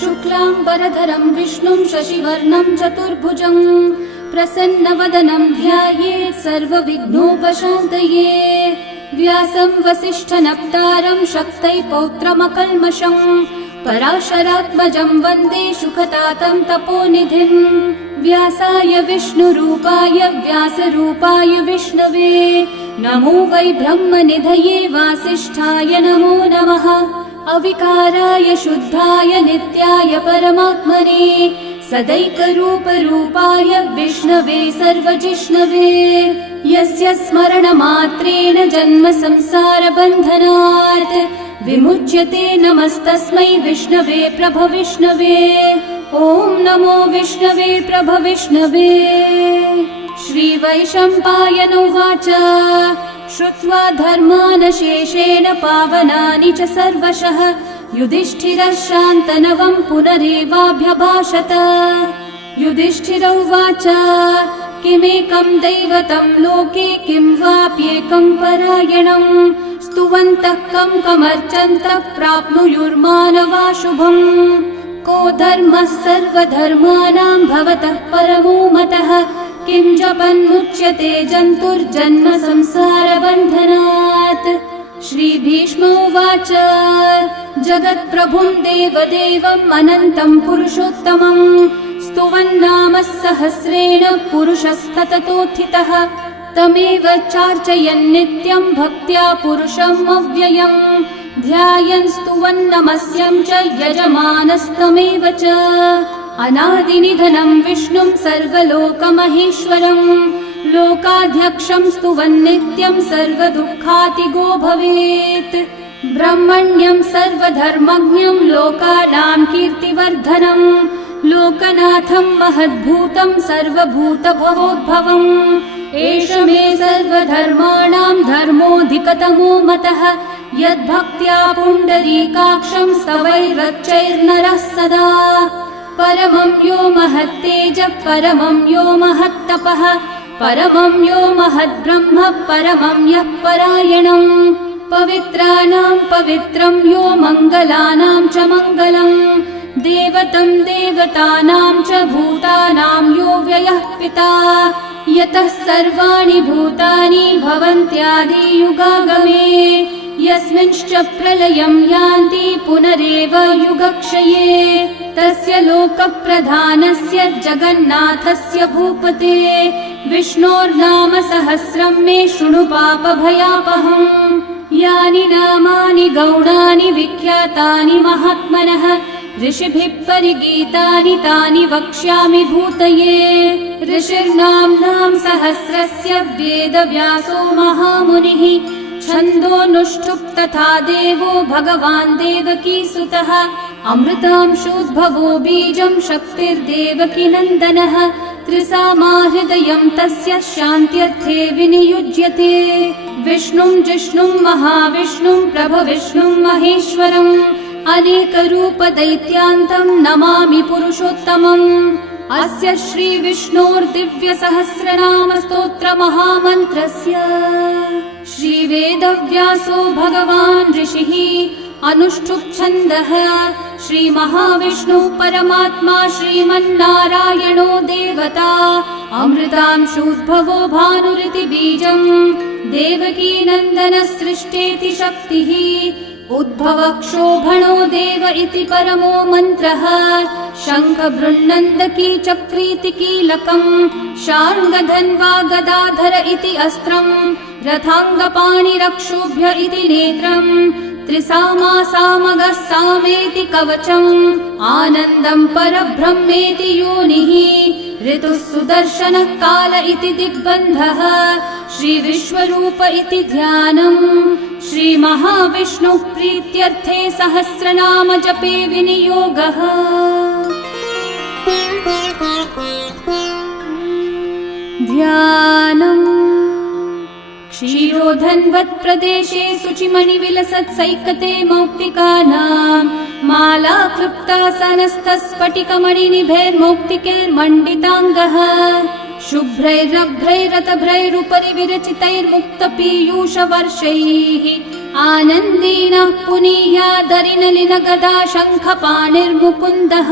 शुक्लांबरधरं विष्णुं शशिवर्णं चतुर्भुजं प्रसन्नवदनं ध्यायेत् सर्वविघ्नोपशान्तये। व्यासं वसिष्ठनप्तारं शक्तै पौत्रमकल्मषं पराशरात्मजं वन्दे शुकतातं तपोनिधिं। व्यासाय विष्णुरूपाय व्यासरूपाय विष्णवे नमो वै ब्रह्मनिधये वासिष्ठाय नमो नमः। अविकाराय शुद्धाय नित्याय परमात्मने सदैकरूपरूपाय विष्णवे सर्वजिष्णवे। यस्य स्मरणमात्रेण जन्म संसारबन्धनात् विमुच्यते नमस्तस्मै विष्णवे प्रभविष्णवे। ॐ नमो विष्णवे प्रभविष्णवे। श्रीवैशम्पायन उवाच श्रुत्वा धर्मानशेषेण पावनानि च सर्वशः युधिष्ठिरः शान्तनवं पुनरेवाभ्यभाषत। युधिष्ठिर उवाच किमेकं दैवतं लोके किं वाप्येकं परायणं स्तुवन्तः कं कमर्चन्तः प्राप्नुयुर्मानवा शुभम्। को धर्मः सर्वधर्माणां भवतः परमो मतः किं जपन्मुच्यते जन्तुर्जन्म संसारबन्धनात्। श्रीभीष्म उवाच जगत्प्रभुं देवदेवम् अनन्तं पुरुषोत्तमं स्तुवन्नाम सहस्रेण पुरुषस्तततोत्थितः तमेव चार्चयन् नित्यं भक्त्या पुरुषम् अव्ययम् ध्यायन् स्तुवन्नमस्यं च यजमानस्तमेव च। अनादिनिधनं विष्णुं सर्वलोकमहेश्वरं लोकाध्यक्षं स्तुवन्नित्यं सर्वदुःखातिगो भवेत्। ब्रह्मण्यं सर्वधर्मज्ञं लोकानां कीर्तिवर्धनं लोकनाथं महद्भूतं सर्वभूतभवोद्भवम्। एष मे सर्वधर्माणां धर्मोऽधिकतमो मतः यद्भक्त्या पुण्डरीकाक्षं स्तवैरर्चैर्नरः सदा। परमं यो महत्तेजः परमं यो महत्तपः परमं यो महद्ब्रह्म परमं यः परायणं। पवित्राणां पवित्रं यो मङ्गलानां च मङ्गलं देवतं देवतानां च भूतानां यो व्ययः पिता यतः सर्वाणि भूतानि भवन्त्यादियुगागमे यस्मिंश्च प्रलयं यान्ति पुनरेव युगक्षये तस्य लोकप्रधानस्य जगन्नाथस्य भूपते विष्णोर्नाम सहस्रं मे शृणु पापभयापहम्। यानि नामानि गौणानि विख्यातानि महात्मनः ऋषिभिः परिगीतानि तानि वक्ष्यामि भूतये। ऋषिर्नाम्नां सहस्रस्य वेदव्यासो महामुनिः छन्दोऽनुष्ठुप् तथा देवो भगवान् देवकीसुतः अमृतांशोद्भवो बीजं शक्तिर्देवकी नन्दनः त्रिसामा हृदयं तस्य शान्त्यर्थे विनियुज्यते। विष्णुं जिष्णुं महाविष्णुं प्रभविष्णुं महेश्वरम् अनेकरूपदैत्यान्तं नमामि पुरुषोत्तमम्। अस्य श्रीविष्णोर्दिव्यसहस्रनामस्तोत्रमहामन्त्रस्य श्रीवेदव्यासो भगवान् ऋषिः अनुष्ठुप्-छन्दः श्रीमहाविष्णुः परमात्मा श्रीमन्नारायणो देवता अमृतांशोद्भवो भानुरिति बीजम् देवकी नन्दनः सृष्टेति शक्तिः उद्भवक्षोभणो देव इति परमो मन्त्रः शङ्ख बृन्नन्दकी चक्रीति कीलकम् शार्ङ्गधन्वा गदाधर इति अस्त्रम् रथाङ्गपाणिरक्षोभ्य इति नेत्रम् त्रिसामा सामगः सामेति कवचम् आनन्दं परब्रह्मेति योनिः ऋतुः सुदर्शनः काल इति दिग्बन्धः श्रीविश्वरूप इति ध्यानम् श्रीमहाविष्णुः प्रीत्यर्थे सहस्रनाम जपे विनियोगः। ध्यानम् क्षीरोधन्वत्प्रदेशे शुचिमणिविलसत्सैकते मौक्तिकानां माला क्लृप्तासनस्थस्फटिकमणिनिभैर्मौक्तिकैर्मण्डिताङ्गः शुभ्रैरभ्रैरतभ्रैरुपरि विरचितैर्मुक्तपीयूषवर्षैः आनन्देन पुनीयादरिनलिनगदा शङ्खपाणिर्मुकुन्दः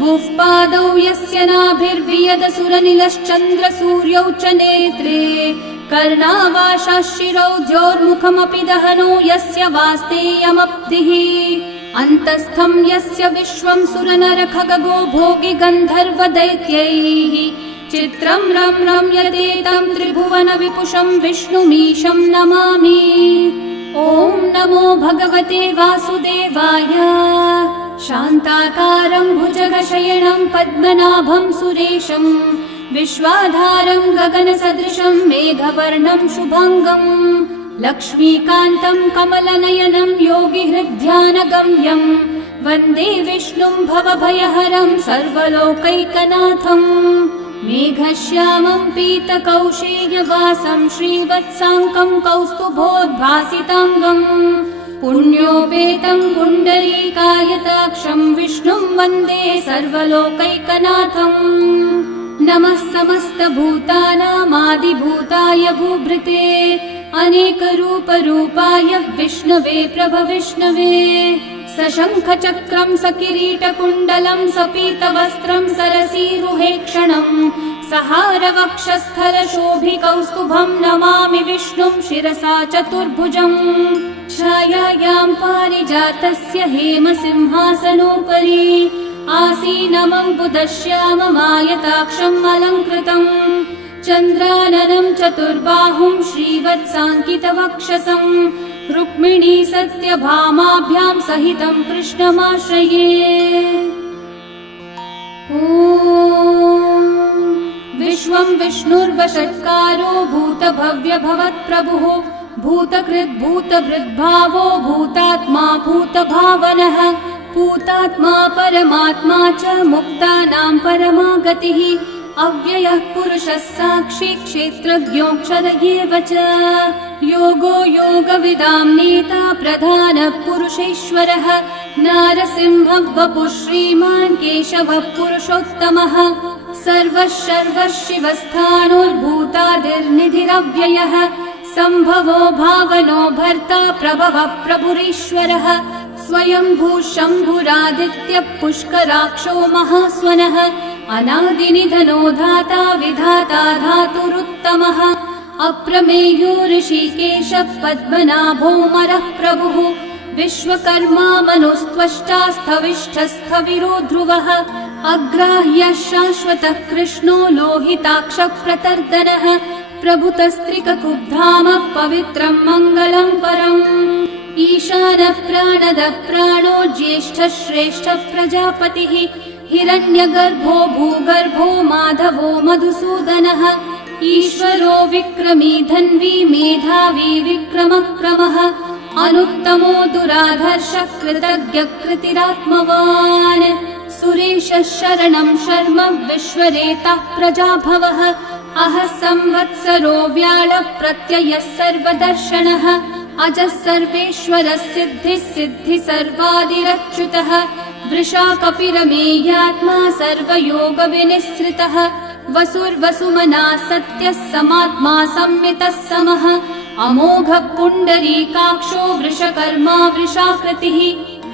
बुःपादौ यस्य नाभिर्वियदसुरनिलश्चन्द्रसूर्यौ च नेत्रे कर्णावाशाः शिरौ द्योर्मुखमपि दहनो यस्य वास्तेयमब्धिः अन्तस्थं यस्य विश्वं सुरनरखगो भोगि गन्धर्वदैत्यैः चित्रं रम्यते तं त्रिभुवन विपुषं विष्णुमीशं नमामि। ॐ नमो भगवते वासुदेवाय। शान्ताकारं भुजगशयनं पद्मनाभं सुरेशं विश्वाधारं गगनसदृशं मेघवर्णं शुभाङ्गं लक्ष्मीकान्तं कमलनयनं योगिहृद्ध्यानगम्यं वन्दे विष्णुं भवभयहरं सर्वलोकैकनाथं मेघश्यामं पीतकौशेयवासं श्रीवत्साङ्कं कौस्तुभोद्भासिताङ्गं पुण्योपेतं पुण्डरीकायताक्षं विष्णुं वन्दे सर्वलोकैकनाथम्। नमः समस्तभूतानामादिभूताय भूभृते अनेकरूपरूपाय विष्णवे प्रभविष्णवे सशङ्खचक्रं सकिरीटकुण्डलं सपीतवस्त्रं सरसीरुहेक्षणं सहारवक्षस्थलशोभिकौस्तुभं नमामि विष्णुं शिरसा चतुर्भुजम् छायायां पारिजातस्य हेमसिंहासनोपरि आसीनमम्बुदश्याममायताक्षम् अलङ्कृतम् चन्द्राननं चतुर्बाहुं श्रीवत्साङ्कितवक्षसं रुक्मिणी सत्यभामाभ्यां सहितं कृष्णमाश्रये। ॐ विश्वं विष्णुर्वषट्कारो भूतभव्यभवत्प्रभुः भूतकृद्भूतभृद्भावो भूतात्मा भूतभावनः भूतात्मा परमात्मा च मुक्तानां परमागतिः अव्ययः पुरुषः साक्षी क्षेत्रज्ञोऽक्षर एव च योगो योगविदां नेता प्रधानः पुरुषेश्वरः नारसिंहः वपुः श्रीमान् केशवः पुरुषोत्तमः सर्वः शर्वः शिवस्थाणोर्भूतादिर्निधिरव्ययः सम्भवो भावनो भर्ता प्रभवः प्रभुरीश्वरः स्वयंभू शम्भुरादित्यः पुष्कराक्षो महास्वनः अनादिनिधनो धाता विधाता धातुरुत्तमः अप्रमेयो ऋषिकेशः पद्मनाभोऽमरः प्रभुः विश्वकर्मा मनुस्त्वष्टा स्थविष्ठस्थविरो ध्रुवः अग्राह्यः शाश्वतः कृष्णो लोहिताक्षः प्रतर्दनः प्रभुतस्त्रिककुब्धामः पवित्रं मङ्गलं परम् ईशानः प्राणदः प्राणो ज्येष्ठः श्रेष्ठः प्रजापतिः हिरण्यगर्भो भूगर्भो माधवो मधुसूदनः ईश्वरो विक्रमी धन्वी मेधावी विक्रमक्रमः अनुत्तमो दुराधर्षः कृतज्ञः कृतिरात्मवान् सुरेशः शरणं शर्म विश्वरेतः प्रजाभवः अहः संवत्सरो व्याळः प्रत्ययः सर्वदर्शनः अजः सर्वेश्वरः सिद्धिः सिद्धिः सर्वादिरच्युतः वृषा कपिरमेयात्मा सर्वयोगविनिःसृतः वसुर्वसुमना सत्यः समात्मा संमितः समः अमोघः पुण्डरीकाक्षो वृषकर्मा वृषाकृतिः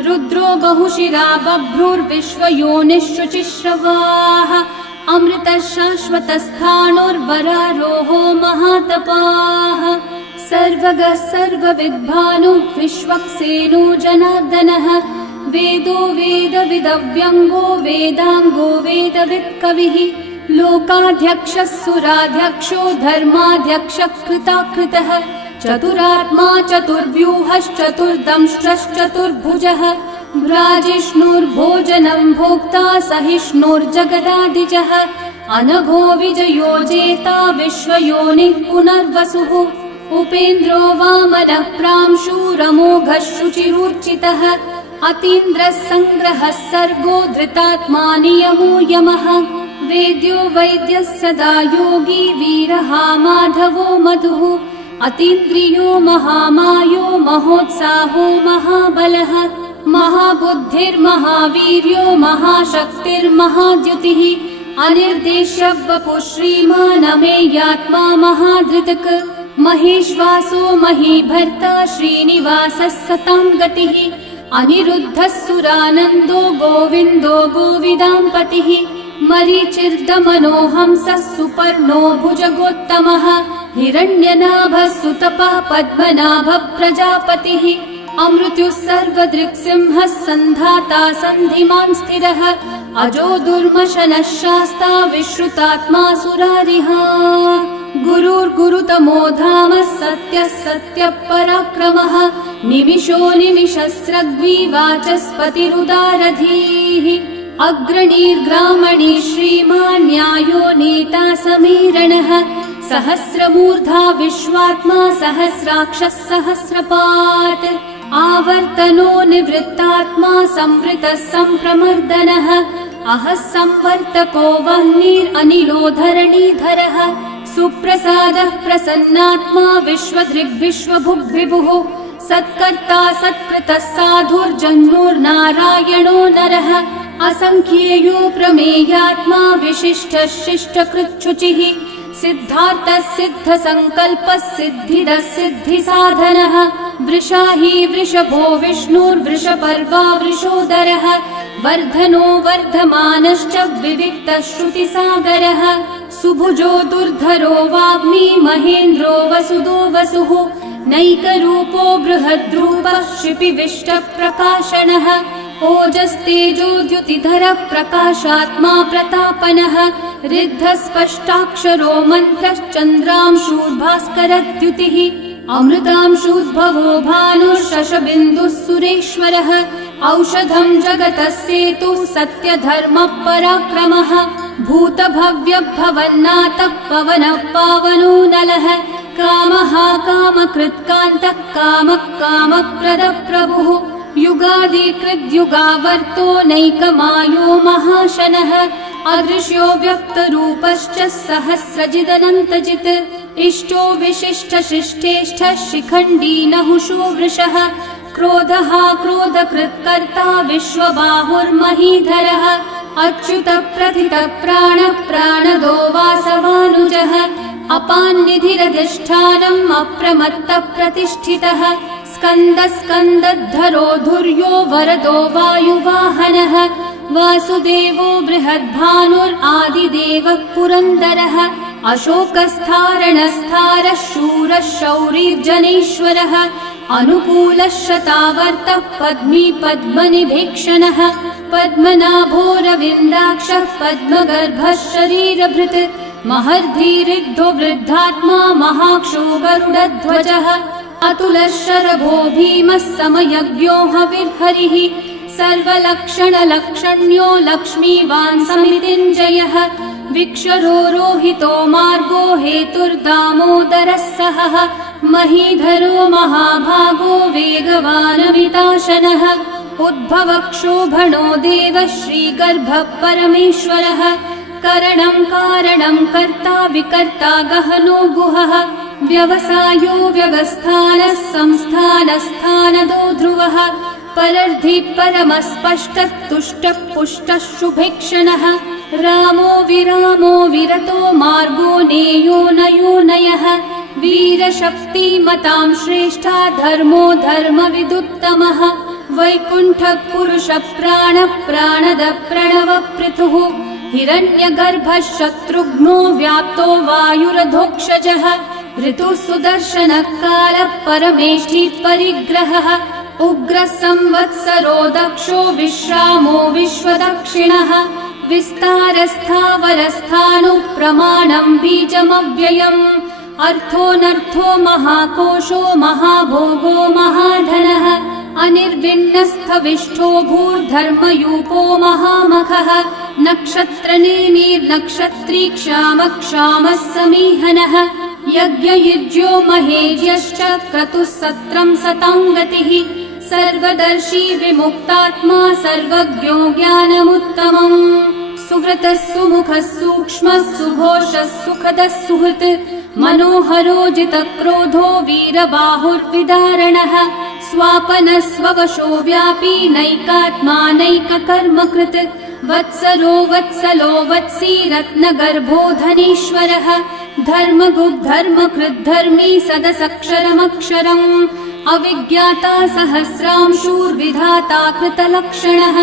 रुद्रो बहुशिरा बभ्रुर्विश्वयोनिःशुचिश्रवाः अमृतः शाश्वतस्थाणोर्वरारोहो महातपाः सर्वगः सर्वविद्भानुः विश्वक्सेनो जनार्दनः वेदो वेदविदव्यङ्गो वेदाङ्गो वेदवित्कविः लोकाध्यक्षः सुराध्यक्षो धर्माध्यक्षः कृताकृतः चतुरात्मा चतुर्व्यूहश्चतुर्दंष्ट्रश्चतुर्भुजः भ्राजिष्णुर्भोजनं भोक्ता सहिष्णुर्जगदादिजः अनघो विजयो जेता विश्वयोनिः पुनर्वसुः उपेन्द्रो वामनः प्रांशुरमोघः शुचिरूर्चितः अतीन्द्रः सङ्ग्रहः सर्गो धृतात्मा नियमो यमः वेद्यो वैद्यः सदा योगी वीरः माधवो मधुः अतीन्द्रियो महामायो महोत्साहो महाबलः महाबुद्धिर्महावीर्यो महाशक्तिर्महाद्युतिः अनिर्देश्य वपुः श्रीमान् अमेयात्मा महाधृतक् महेश्वासो महीभर्ता श्रीनिवासः सतां गतिः अनिरुद्धः सुरानन्दो गोविन्दो गोविदाम्पतिः मरीचिर्दमनोहंसः सुपर्णो भुजगोत्तमः हिरण्यनाभः सुतपः पद्मनाभः प्रजापतिः अमृत्युः सर्वदृक्सिंहः सन्धाता सन्धिमान् स्थिरः अजो दुर्मशनः शास्ता विश्रुतात्मा सुरारिः गुरुर्गुरुतमो धामः सत्यः सत्यः पराक्रमः निमिषो निमिषस्रग्वी वाचस्पतिरुदारधीः अग्रणीर्ग्रामणी श्रीमान् न्यायो नेता समीरणः सहस्रमूर्धा विश्वात्मा सहस्राक्षः सहस्रपात् आवर्तनो निवृत्तात्मा संवृतः सम्प्रमर्दनः अहः संवर्तको वह्निरनिलो धरणीधरः सुप्रसादः प्रसन्नात्मा विश्वदृग्विश्वभुग्विभुः सत्कर्ता सत्कृतः साधुर्जन्मोर्नारायणो नरः असंख्येयो प्रमेयात्मा विशिष्टः शिष्टकृच्छुचिः सिद्धार्थः सिद्धसङ्कल्पः सिद्धिदः सिद्धिसाधनः वृषाही वृषभो विष्णुर्वृषपर्वा वृषोदरः वर्धनो वर्धमानश्च विविक्तः श्रुतिसागरः सुभुजो दुर्धरो वाग्मी महेन्द्रो वसुदो वसुः नैकरूपो बृहद्रूपः क्षिपिविष्टप्रकाशनः ओजस्तेजोद्युतिधरः प्रकाशात्मा प्रतापनः रिद्धस्पष्टाक्षरो मन्त्रश्चन्द्रांशूर्भास्करद्युतिः अमृतांशूद्भवो भानुर्शशबिन्दुः सुरेश्वरः औषधं जगतः सेतुः सत्यधर्मः पराक्रमः भूतभव्यभवन्नाथः पवनः पावनो नलः कामः कामकृत्कान्तः कामः कामप्रदः प्रभुः युगादिकृद्युगावर्तो नैकमायो महाशनः अदृश्यो व्यक्तरूपश्च सहस्रजिदनन्तजित् इष्टो विशिष्टशिष्टेष्ठः शिखण्डी नहुषो वृषः क्रोधः क्रोधकृत्कर्ता विश्वबाहुर्महीधरः अच्युतः प्रथितः प्राणः प्राणदो वासवानुजः अपान्निधिरधिष्ठानम् अप्रमत्तः प्रतिष्ठितः स्कन्दः स्कन्दद्धरो धुर्यो वरदो वायुवाहनः वासुदेवो बृहद्भानुरादिदेवः पुरन्दरः अशोकस्थारणस्थारः शूरः शौरिर्जनेश्वरः अनुकूलः शतावर्तः पद्मी पद्मनिभीक्षणः पद्मनाभोरविन्दाक्षः पद्मगर्भः शरीरभृत् महर्धिरिग्धो वृद्धात्मा महाक्षो गरुडध्वजः अतुलः शरभो भीमः समयज्ञो हविर्हरिः सर्वलक्षणलक्षण्यो लक्ष्मीवान् समितिञ्जयः विक्षरो रोहितो मार्गो हेतुर्दामोदरः सहः महीधरो महाभागो वेगवानमिताशनः उद्भवक्षोभणो देवः श्रीगर्भः परमेश्वरः करणं कारणं कर्ता विकर्ता गहनो गुहः व्यवसायो व्यवस्थानः संस्थानस्थानदो ध्रुवः परर्धि परमस्पष्टः तुष्टः पुष्टः शुभेक्षणः रामो विरामो विरतो मार्गो नेयो नयो नयः वीरशक्तिमतां श्रेष्ठा धर्मो धर्मविदुत्तमः वैकुण्ठः पुरुषः प्राणः प्राणदः प्रणवपृथुः हिरण्यगर्भः शत्रुघ्नो व्याप्तो वायुरधोक्षजः ऋतुः सुदर्शनः कालः परमेष्ठी परिग्रहः उग्रः संवत्सरो दक्षो विश्रामो विश्वदक्षिणः विस्तारस्थावरस्थाणु प्रमाणं बीजमव्ययम् अर्थोऽनर्थो महाकोशो महाभोगो महाधनः अनिर्विण्णस्थविष्ठो भूर्धर्मयूपो महामखः नक्षत्रनेमिर्नक्षत्री क्षामः समीहनः यज्ञयुज्यो महेज्यश्च क्रतुः सत्रं सताङ्गतिः सर्वदर्शी विमुक्तात्मा सर्वज्ञो ज्ञानमुत्तमम् सुहृतः सुमुखः सूक्ष्मः सुघोषः सुखदः सुहृत् मनोहरो जितक्रोधो वीरबाहुर्विदारणः स्वापनः स्ववशो व्यापी नैकात्मा नैककर्मकृत् वत्सरो वत्सलो वत्सी रत्नगर्भो धनीश्वरः धर्मगुग्धर्मकृद्धर्मी सदसक्षरमक्षरम् अविज्ञाता सहस्रांशूर्विधाता कृतलक्षणः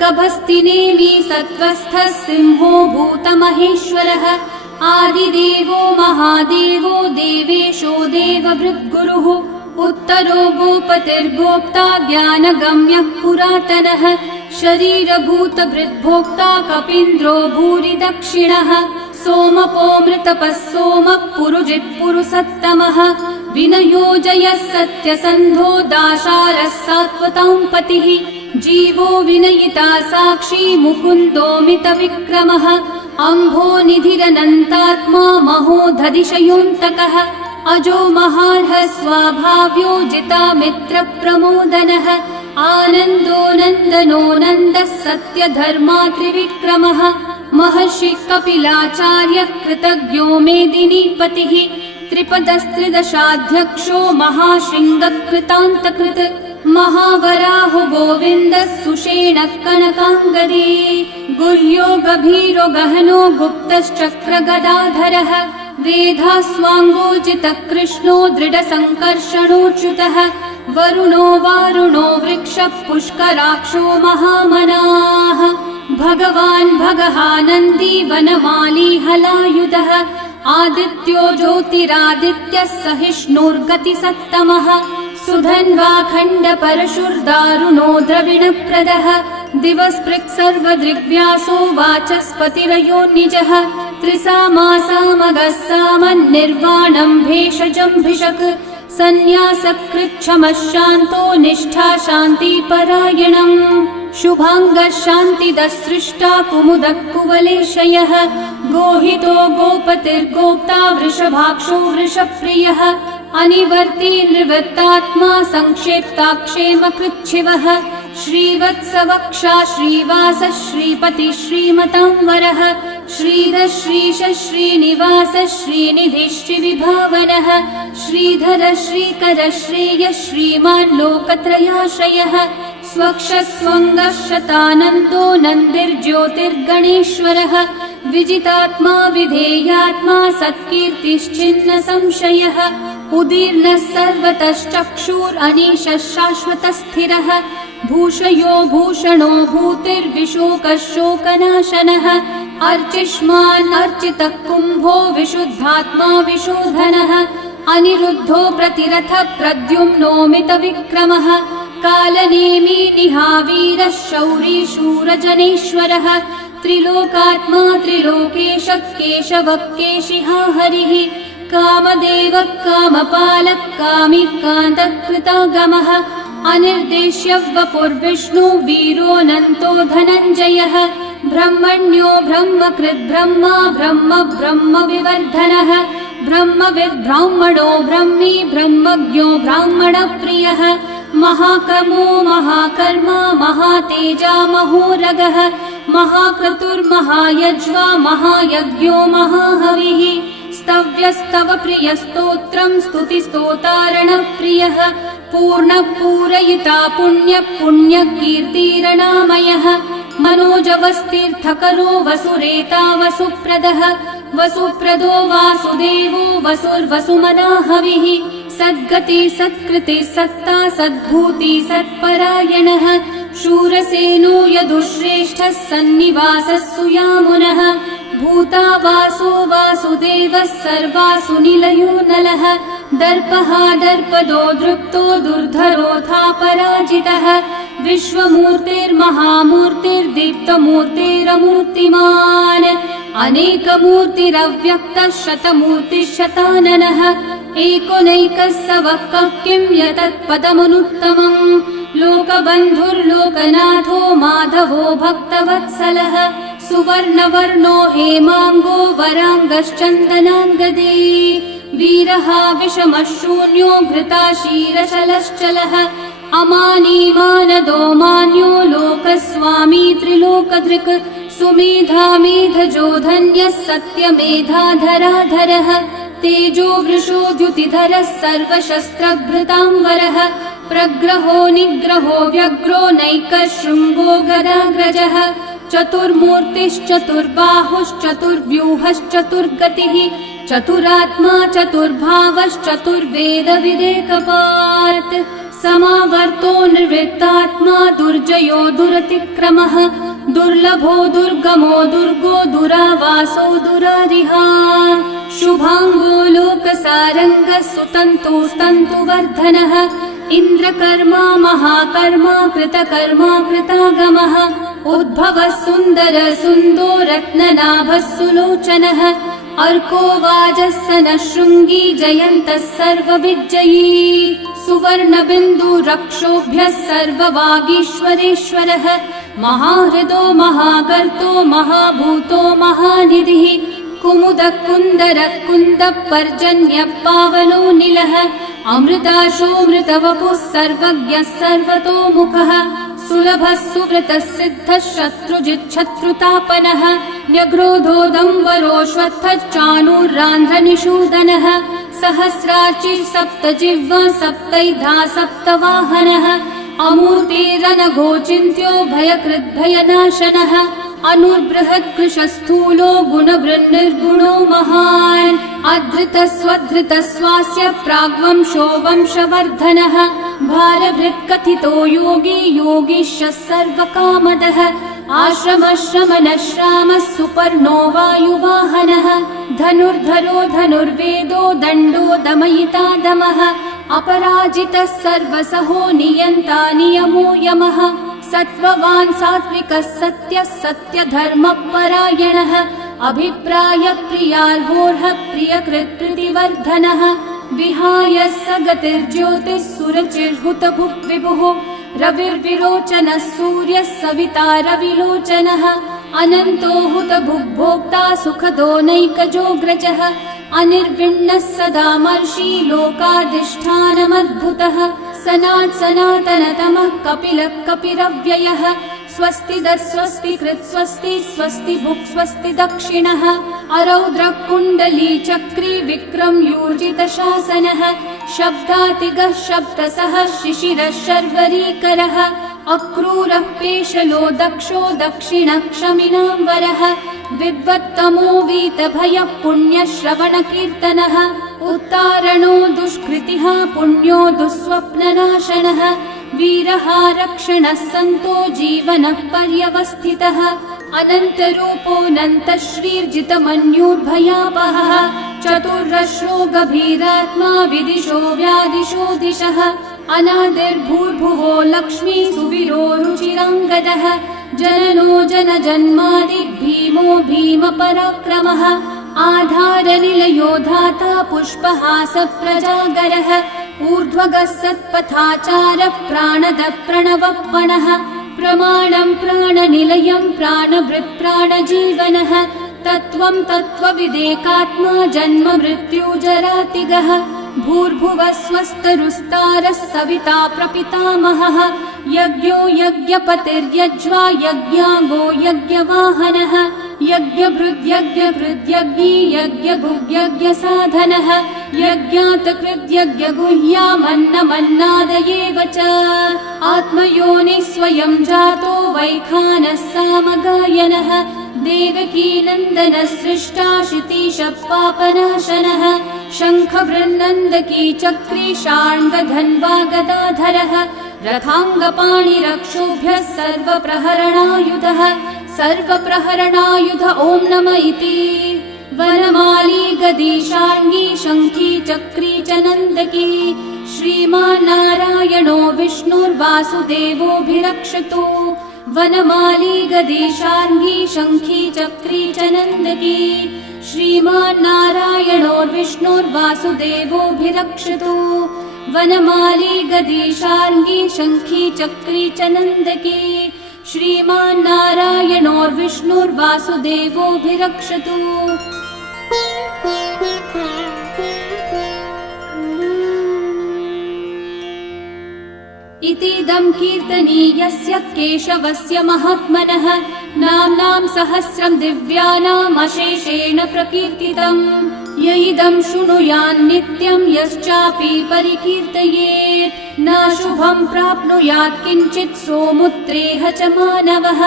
गभस्तिनेमि सत्त्वस्थः सिंहो भूतमहेश्वरः आदिदेवो महादेवो देवेशो देवभृद्गुरुः उत्तरो गोपतिर्गोप्ता ज्ञानगम्यः पुरातनः शरीरभूतभृद्भोक्ता कपीन्द्रो भूरि दक्षिणः सोमपो मृतपः सोमः पुरुजित्पुरुसत्तमः विनयोजयः सत्यसन्धो दाशारः सात्वतां पतिः जीवो विनयिता साक्षी मुकुन्दोमितविक्रमः अम्भो निधिरनन्तात्मा महोदधिशयोऽन्तकः अजो महार्हः स्वाभाव्यो जिता मित्रप्रमोदनः आनन्दो नन्दनो नन्दः सत्यधर्मा त्रिविक्रमः महर्षि कपिलाचार्य कृतज्ञो मेदिनीपतिः त्रिपदस्त्रिदशाध्यक्षो महाशृङ्गकृतान्तकृत् महावराहो गोविन्दः सुषेणः कनकाङ्गदी गुह्यो गभीरो गहनो गुप्तश्चक्रगदाधरः वेधास्वाङ्गोजितः कृष्णो दृढसङ्कर्षणोच्युतः वरुणो वारुणो वृक्षः पुष्कराक्षो महामनाः भगवान् भगहानन्दी वनमाली हलायुधः आदित्यो ज्योतिरादित्यः सहिष्णुर्गतिसत्तमः सुधन्वा खण्डपरशुर्दारुणो द्रविणप्रदः दिवस्पृक् सर्वदृग्व्यासो वाचस्पतिरयो निजः त्रिसामासामगः सामन्निर्वाणं भेषजम्भिषक् सन्न्यासकृच्छमः शान्तो निष्ठा शान्तिपरायणम् शुभाङ्गः शान्तिदः सृष्टा कुमुदः कुवलेशयः गोहितो गोपतिर्गोप्ता वृषभाक्षो वृषप्रियः अनिवर्ती निवृत्तात्मा संक्षेप्ताक्षेमकृच्छिवः श्रीवत्सवक्षा श्रीवास श्रीपति श्रीमतांवरः श्रीधर श्रीश श्रीनिवास श्रीनिधि श्रीविभावनः श्रीधर श्रीकर श्रेय श्रीमान् लोकत्रयाश्रयः स्वक्षस्वङ्गः शतानन्दो नन्दिर्ज्योतिर्गणेश्वरः विजितात्मा विधेयात्मा सत्कीर्तिश्चिन्न संशयः उदीर्णः सर्वतश्चक्षुरनीशः शाश्वतस्थिरः भूषयो भूषणो भूतिर्विशोकः शोकनाशनः अर्चिष्मान् अर्चितः कुम्भो विशुद्धात्मा विशोधनः अनिरुद्धो प्रतिरथः प्रद्युम्नोमितविक्रमः कालनेमी निहावीरः शौरी शूरजनेश्वरः त्रिलोकात्मा त्रिलोकेशः केशवः केशिहा हरिः कामदेवः कामपालः कामी कान्तः कृतागमः अनिर्देश्य वपुर्विष्णु वीरोऽनन्तो धनञ्जयः ब्रह्मण्यो ब्रह्मकृद् ब्रह्मा ब्रह्म ब्रह्म विवर्धनः ब्रह्मविद् ब्राह्मणो ब्रह्मी ब्रह्मज्ञो ब्राह्मणप्रियः महाकर्मो महाकर्मा महातेजा महोरगः महाक्रतुर्महायज्वा महायज्ञो महाहविः स्तव्यस्तव प्रियस्तोत्रं स्तुतिस्तोतारणप्रियः पूर्णपूरयिता पुण्यकीर्तिरणामयः मनोजवस्तीर्थकरो वसुरेता वसुप्रदः वसुप्रदो वासुदेवो वसुर्वसुमनाहविः सद्गति सत्कृति सत्ता सद्भूति सत्परायणः शूरसेनो यदुश्रेष्ठः सन्निवासः सुयामुनः भूता वासो वासुदेवः सर्वासु निलयो नलः दर्पः दर्पदो दृप्तो दुर्धरोऽथा पराजितः विश्वमूर्तिर्महामूर्तिर्दीप्तमूर्तिरमूर्तिमान् अनेकमूर्तिरव्यक्तः शतमूर्तिशताननः एकोनैकः स वक्कः किं यतत्पदमनुत्तमम् लोकबन्धुर्लोकनाथो माधवो भक्तवत्सलः सुवर्णवर्णो हेमाङ्गो वराङ्गश्चन्दनाङ्गदे वीरः विषमः शून्यो घृताशीरशलश्चलः अमानी मानदो मान्यो लोकस्वामी त्रिलोकधृक् सुमेधामेधजो धन्यः सत्यमेधाधराधरः तेजो वृषो द्युतिधरः सर्वशस्त्रभृताम्बरः प्रग्रहो निग्रहो व्यग्रो नैकः शृङ्गो गदाग्रजः चतुर्मूर्तिश्चतुर्बाहुश्चतुर्व्यूहश्चतुर्गतिः चतुरात्मा चतुर्भावश्चतुर्वेदविदेकपात् समावर्तो निर्वृत्तात्मा दुर्जयो दुरतिक्रमः दुर्लभो दुर्गमो दुर्गो दुरावासो दुरारिहा शुभाङ्गो लोकसारङ्गः सुतन्तुस्तन्तुवर्धनः इन्द्रकर्मा महाकर्मा कृतकर्मा कृतागमः उद्भवः सुन्दर सुन्दो रत्ननाभः सुलोचनः अर्को वाजस्सनः शृङ्गी जयन्तः सर्वविजयी सुवर्णबिन्दुरक्षोभ्यः सर्ववागीश्वरेश्वरः महाहृदो महाकर्तो महाभूतो महानिधिः कुमुदः कुन्दरः कुन्दः पर्जन्यः पावनो निलः अमृताशोऽमृतवपुः सर्वज्ञः सर्वतोमुखः सुलभः सुव्रतः सिद्धः शत्रुजिच्छत्रुतापनः न्यग्रोधोदंवरोऽश्वत्थः चाणूरान्ध्रनिषूदनः सहस्रार्ची सप्तजिह्वा सप्तैधा सप्तवाहनः अमूर्तिरनघोचिन्त्यो भयकृद्भयनाशनः अनुर्बृहत्कृशस्थूलो गुणवृन्निर्गुणो महान् अधृतस्वधृतस्वास्य प्राग्वंशो वंशवर्धनः भारभृत्कथितो योगी योगीशः सर्वकामदः आश्रमश्रमणश्रामः सुपर्णो वायुवाहनः धनुर्धरो धनुर्वेदो दण्डो दमयिता दमः अपराजितः सर्वसहो नियन्ता नियमो यमः सत्त्ववान् सात्विकः सत्यः सत्यधर्मपरायणः अभिप्रायप्रियार्होर्हः प्रियकृत्प्रीतिवर्धनः विहाय स गतिर्ज्योतिः सुरचिर्हुतभुक् विभुः रविर्विरोचनः सूर्यः सविता रविलोचनः अनन्तो हुतभुग्भोक्ता सुखदो नैकजोऽग्रजः अनिर्विण्णः सदा मर्षि लोकाधिष्ठानमद्भुतः सनातनतमः कपिलः कपिरव्ययः स्वस्तिदः स्वस्तिकृत् स्वस्ति स्वस्ति भुक् स्वस्ति दक्षिणः अरौद्रः कुण्डली चक्री विक्रमयूर्जितशासनः शब्दातिगः शब्दसः शिशिरः शर्वरीकरः अक्रूरः पेशलो दक्षो दक्षिणः क्षमिनाम्बरः विद्वत्तमो वीतभयः पुण्यश्रवणकीर्तनः उत्तारणो दुष्कृतिः पुण्यो दुःस्वप्ननाशनः वीरः रक्षणः सन्तो जीवनः पर्यवस्थितः अनन्तरूपोऽनन्तश्रीर्जितमन्युर्भयापहः चतुर्रश्रो गभीरात्मा विदिशो व्यादिशो दिशः अनादिर्भूर्भुवो लक्ष्मी सुवीरो रुचिराङ्गदः जननो जनजन्मादि भीमो भीमपराक्रमः आधारनिलयो धाता पुष्पहास प्रजागरः ऊर्ध्वगः सत्पथाचारः प्राणदः प्रणवप्पणः प्रमाणं प्राणनिलयं प्राणभृत् प्राणजीवनः तत्त्वं तत्त्वविदेकात्मा जन्म मृत्युजरातिगः भूर्भुवः स्वस्तरुस्तारः सविता प्रपितामहः यज्ञो यज्ञपतिर्यज्वा यज्ञाङ्गो यज्ञवाहनः यज्ञभृद्यज्ञकृद्यज्ञी यज्ञभुग्यज्ञसाधनः यज्ञातकृद्यज्ञगुह्यामन्नमन्नादयेव च आत्मयोनिः स्वयं जातो वैखानः सामगायनः देवकीनन्दनः सृष्टा शितीशः पापनाशनः शङ्खबृन्नन्दकी चक्री शार्ङ्गधन्वा गदाधरः रथाङ्गपाणिरक्षोभ्यः सर्वप्रहरणायुधः सर्वप्रहरणायुध ॐ नम इति वनमाली गदी शार्ङ्गी शङ्खी चक्री च नन्दकी श्रीमान्नारायणो विष्णुर्वासुदेवोऽभिरक्षतु वनमाली गदी शार्ङ्गी शङ्खी चक्री च नन्दकी श्रीमान्नारायणो विष्णुर्वासुदेवोऽभिरक्षतु वनमाली गदी शार्ङ्गी शङ्खी चक्री च नन्दकी श्रीमान्नारायणो विष्णुर्वासुदेवोऽभिरक्षतु इतीदं कीर्तनीयस्य केशवस्य महात्मनः नाम्नां सहस्रं दिव्यानामशेषेण प्रकीर्तितम्। य इदं शृणुयान् नित्यं यश्चापि परिकीर्तयेत् नाशुभं प्राप्नुयात् किञ्चित् सोमुत्रेह च मानवः।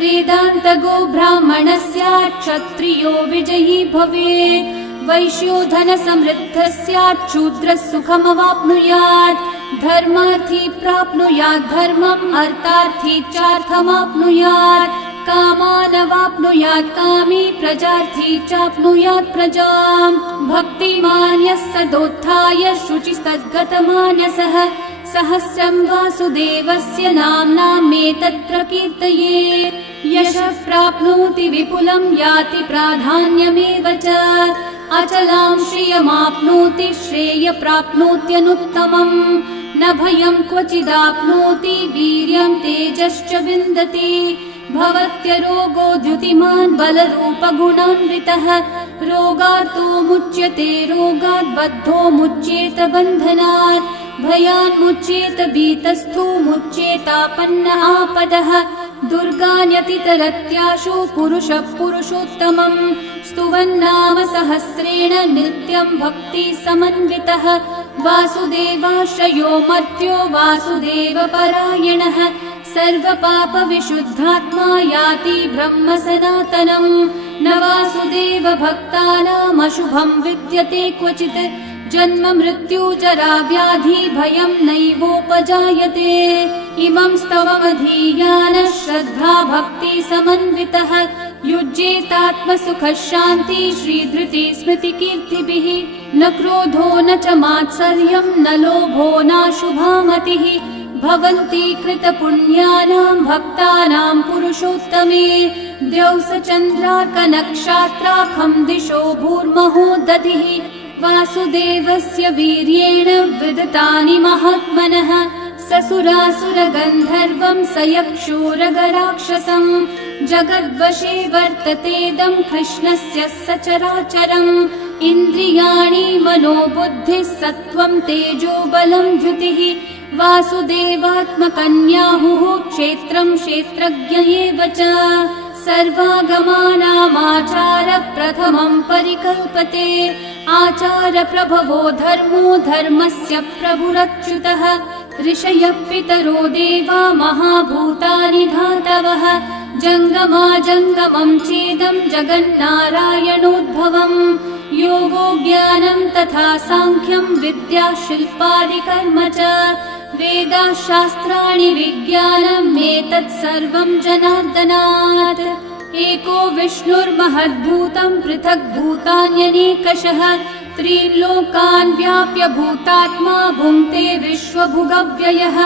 वेदान्तगो ब्राह्मणः स्यात् क्षत्रियो विजयी भवेत् वैश्यो धनसमृद्धः स्यात् शूद्रः सुखमवाप्नुयात् धर्मार्थी प्राप्नुयात् धर्मम् अर्थार्थी चार्थमाप्नुयात् कामानवाप्नुयात् कामी प्रजार्थी चाप्नुयात् प्रजाम्। भक्तिमान् यः सदोत्थाय शुचिस्तद्गतमानसः सहस्रं वासुदेवस्य नाम्नामेतत् प्रकीर्तये। यशः प्राप्नोति विपुलं याति प्राधान्यमेव च अचलां श्रियमाप्नोति श्रेय प्राप्नोत्यनुत्तमम्। न भयं क्वचिदाप्नोति वीर्यं तेजश्च विन्दति भवत्यरोगो द्युतिमान् बलरूपगुणान्वितः। रोगार्तो मुच्यते रोगात् बद्धो मुच्येत बन्धनात् भयान् मुच्येत भीतस्थो मुच्येतापन्न आपदः। दुर्गान्यतितरत्याशु पुरुषः पुरुषोत्तमम् स्तुवन्नाम सहस्रेण नित्यं भक्ति समन्वितः। वासुदेवाश्रयो मर्त्यो वासुदेवपरायणः सर्वपाप विशुद्धात्मा याति ब्रह्म सनातनम्। न वासुदेव भक्तानामशुभं विद्यते क्वचित् जन्म मृत्यु जरा व्याधि भयं नैवोपजायते। इमं स्तवमधीयानः श्रद्धा भक्ति समन्वितः युज्येतात्मसुखः शान्ति श्रीधृति स्मृति कीर्तिभिः। न क्रोधो न च मात्सर्यं न लोभो नाशुभा मतिः भवन्ति कृतपुण्यानां भक्तानां पुरुषोत्तमे। द्यौस चन्द्रार्कनक्षत्राखं दिशो भूर्महो दधिः वासुदेवस्य वीर्येण विदतानि महात्मनः। ससुरासुरगन्धर्वं स यक्षोरगराक्षसम् जगद्वशे वर्ततेदं कृष्णस्य सचराचरम्। इन्द्रियाणि मनोबुद्धिः सत्त्वं तेजो बलं द्युतिः वासुदेवात्मकन्याहुः क्षेत्रं क्षेत्रज्ञ एव च। सर्वागमानामाचार प्रथमं परिकल्पते आचार प्रभवो धर्मो धर्मस्य प्रभुरच्युतः। ऋषयः पितरो देवा महाभूतानि धातवः जङ्गमाजङ्गमं चेदं जगन्नारायणोद्भवम्। योगो ज्ञानं तथा साङ्ख्यं विद्या शिल्पादिकर्म च वेदाः शास्त्राणि विज्ञानमेतत् सर्वं जनार्दनात्। एको विष्णुर्महद्भूतं पृथग्भूतान्यनेकशः त्रीन् लोकान् व्याप्य भूतात्मा भुङ्क्ते विश्वभुगव्ययः।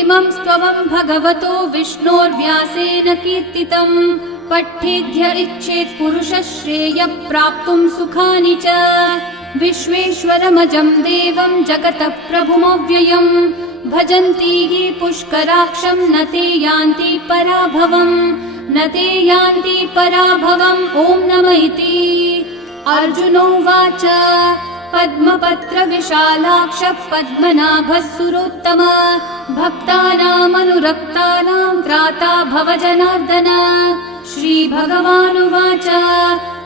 इमं स्तवं भगवतो विष्णोर्व्यासेन कीर्तितम् पठेद्य इच्छेत् पुरुषः श्रेयः प्राप्तुं सुखानि च। विश्वेश्वरमजं देवं जगतः प्रभुमव्ययम् भजन्ति ये पुष्कराक्षं न ते यान्ति पराभवम् न ते यान्ति पराभवम्। ॐ नमः इति। अर्जुनोवाच पद्मपत्रविशालाक्षः पद्मनाभः सुरोत्तम भक्तानामनुरक्तानां त्राता भव जनार्दन। श्रीभगवानुवाच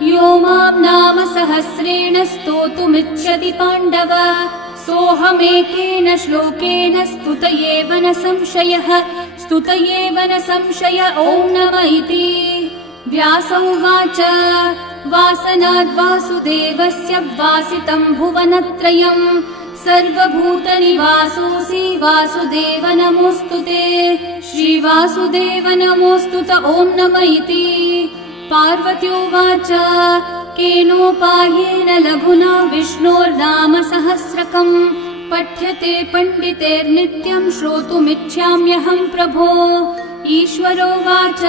यो मां नाम सहस्रेण स्तोतुमिच्छति पाण्डव सोऽहमेकेन श्लोकेन स्तुत एव न संशयः स्तुत एव न संशय। ॐ नमः इति। व्यास उवाच वासनाद्वासुदेवस्य वासितं भुवनत्रयम् सर्वभूतनिवासोऽसि वासुदेव नमोऽस्तु ते। श्रीवासुदेव नमोऽस्तु त। ॐ नमः इति। पार्वत्योवाच केनोपायेन लघुना विष्णोर्नाम सहस्रकम् पठ्यते पण्डितेर्नित्यं श्रोतुमिच्छाम्यहं प्रभो। ईश्वरोवाच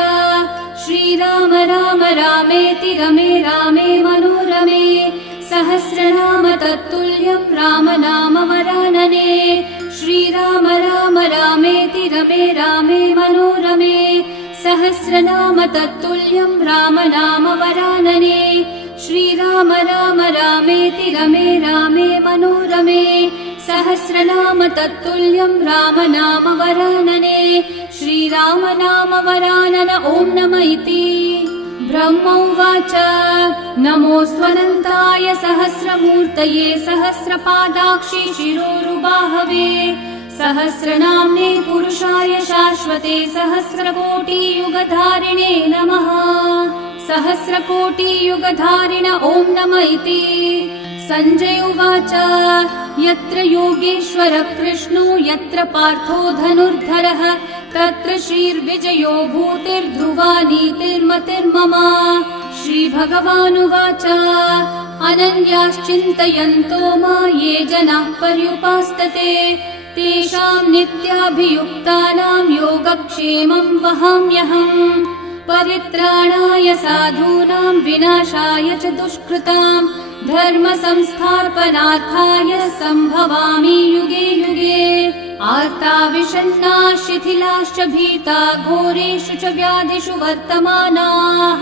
श्रीराम राम रामेति रमे रामे मनोरमे सहस्रनाम तत्तुल्यं राम नाम वरानने। श्रीराम राम रामेति रमे रामे मनोरमे सहस्रनाम तत्तुल्यं राम नाम वरानने। श्रीराम राम रामेति रमे रामे मनोरमे सहस्रनाम तत्तुल्यं रामनाम वरानने श्रीरामनाम वरानन ॐ नम इति ब्रह्म उवाच नमोऽस्त्वनन्ताय सहस्रमूर्तये सहस्रपादाक्षि शिरोरुबाहवे सहस्रनाम्ने पुरुषाय शाश्वते सहस्रकोटियुगधारिणे नमः सहस्रकोटियुगधारिण ॐ नम इति सञ्जय उवाच यत्र योगेश्वर कृष्णो यत्र पार्थो धनुर्धरः तत्र श्रीर्विजयो भूतिर्ध्रुवा नीतिर्मतिर्मम श्रीभगवानुवाच अनन्याश्चिन्तयन्तो मा ये जनाः पर्युपासते तेषां नित्याभियुक्तानां योगक्षेमं वहाम्यहम् परित्राणाय साधूनां विनाशाय च दुष्कृतां धर्म संस्थापनार्थाय सम्भवामि युगे युगे आर्ता विषण्णा शिथिलाश्च भीता घोरेषु च व्याधिषु वर्तमानाः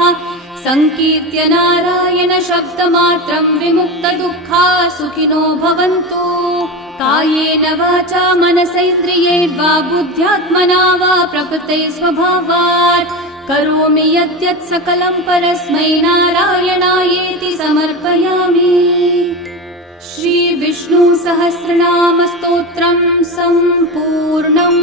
संकीर्त्य नारायण शब्दमात्रं विमुक्तदुःखा सुखिनो भवन्तु कायेन वाचा मनसैन्द्रियैर्वा बुद्ध्यात्मना वा प्रकृते स्वभावात् करोमि यद्यत् सकलं परस्मै नारायणायेति समर्पयामि। श्री विष्णु सहस्रनाम स्तोत्रं सम्पूर्णम्।